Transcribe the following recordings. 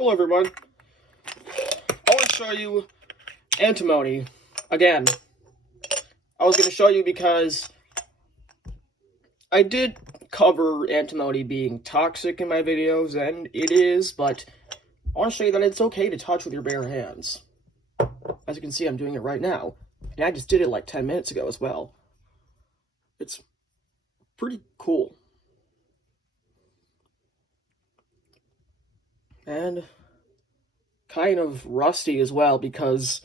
Hello everyone, I want to show you antimony again. I was going to show you because I did cover antimony being toxic in my videos, and it is, but I want to show you that it's okay to touch with your bare hands. As you can see, I'm doing it right now, and I just did it like 10 minutes ago as well. It's pretty cool. And kind of rusty as well, because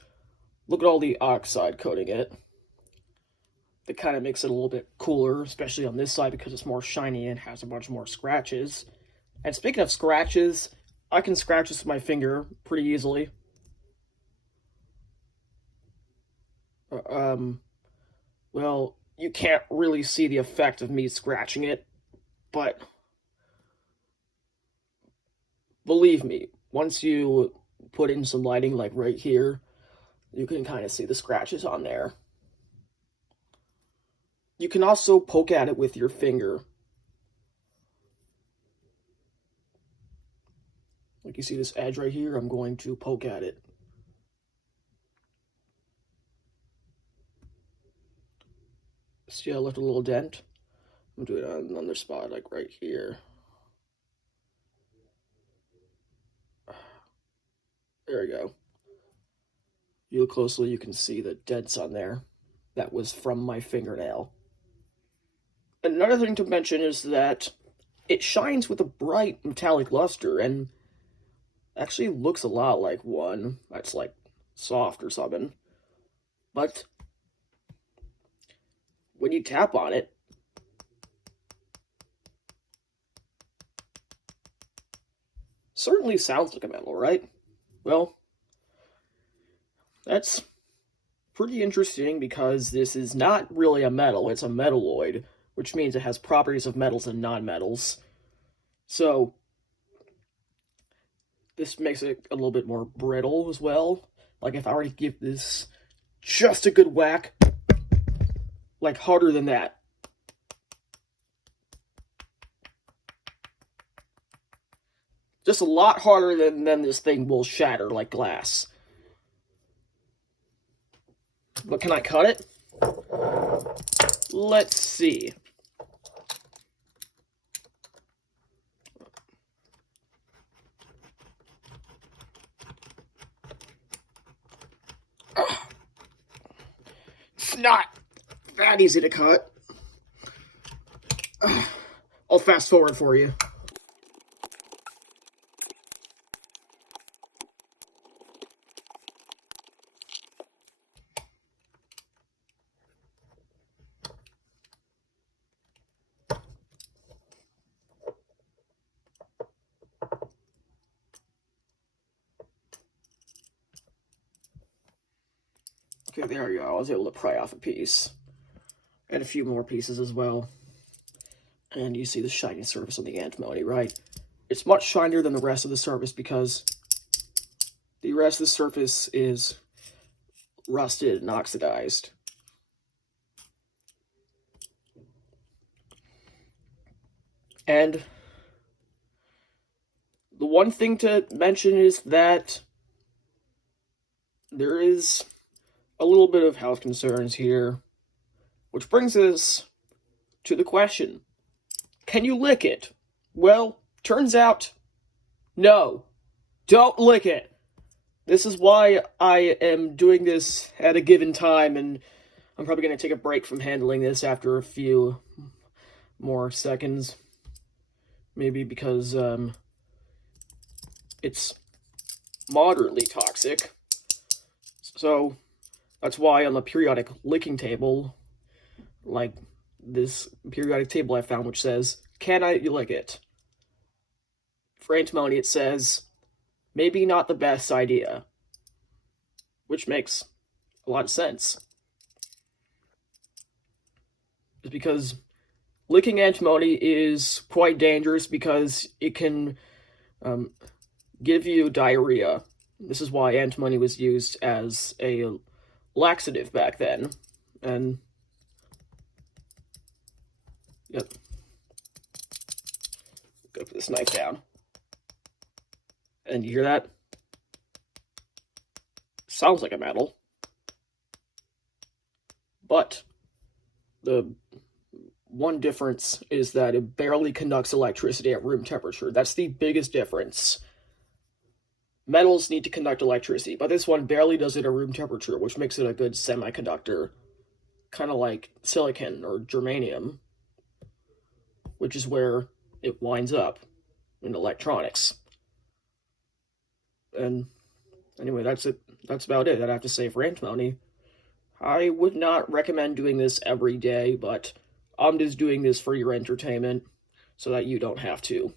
look at all the oxide coating it. That kind of makes it a little bit cooler, especially on this side because it's more shiny and has a bunch more scratches. And speaking of scratches, I can scratch this with my finger pretty easily. Well, you can't really see the effect of me scratching it, but believe me, once you put in some lighting like right here, you can kind of see the scratches on there. You can also poke at it with your finger. Like you see this edge right here, I'm going to poke at it. See, I left a little dent. I'm doing it on another spot, like right here. There we go. You look closely, you can see the dents on there. That was from my fingernail. Another thing to mention is that it shines with a bright metallic luster and actually looks a lot like one that's like soft or something. But when you tap on it, certainly sounds like a metal, right? Well, that's pretty interesting because this is not really a metal, it's a metalloid, which means it has properties of metals and non-metals. So, this makes it a little bit more brittle as well. Like if I were to give this just a good whack, like harder than that, just a lot harder than this thing will shatter like glass. But can I cut it? Let's see. It's not that easy to cut. I'll fast forward for you. Okay, there we go. I was able to pry off a piece. And a few more pieces as well. And you see the shiny surface on the antimony, right? It's much shinier than the rest of the surface because the rest of the surface is rusted and oxidized. And the one thing to mention is that there is a little bit of health concerns here, which brings us to the question, can you lick it? Well, turns out, no, don't lick it. This is why I am doing this at a given time, and I'm probably going to take a break from handling this after a few more seconds. Maybe because it's moderately toxic. So that's why on the periodic licking table, like this periodic table I found which says, can I lick it? For antimony it says, maybe not the best idea. Which makes a lot of sense. It's because licking antimony is quite dangerous because it can give you diarrhea. This is why antimony was used as a laxative back then. And yep. Go put this knife down. And you hear that? Sounds like a metal. But the one difference is that it barely conducts electricity at room temperature. That's the biggest difference. Metals need to conduct electricity, but this one barely does it at room temperature, which makes it a good semiconductor. Kind of like silicon or germanium, which is where it winds up in electronics. And anyway, that's it. That's about it that I have to say for antimony. I would not recommend doing this every day, but I'm just doing this for your entertainment so that you don't have to.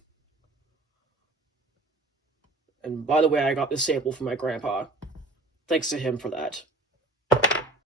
And by the way, I got this sample from my grandpa. Thanks to him for that.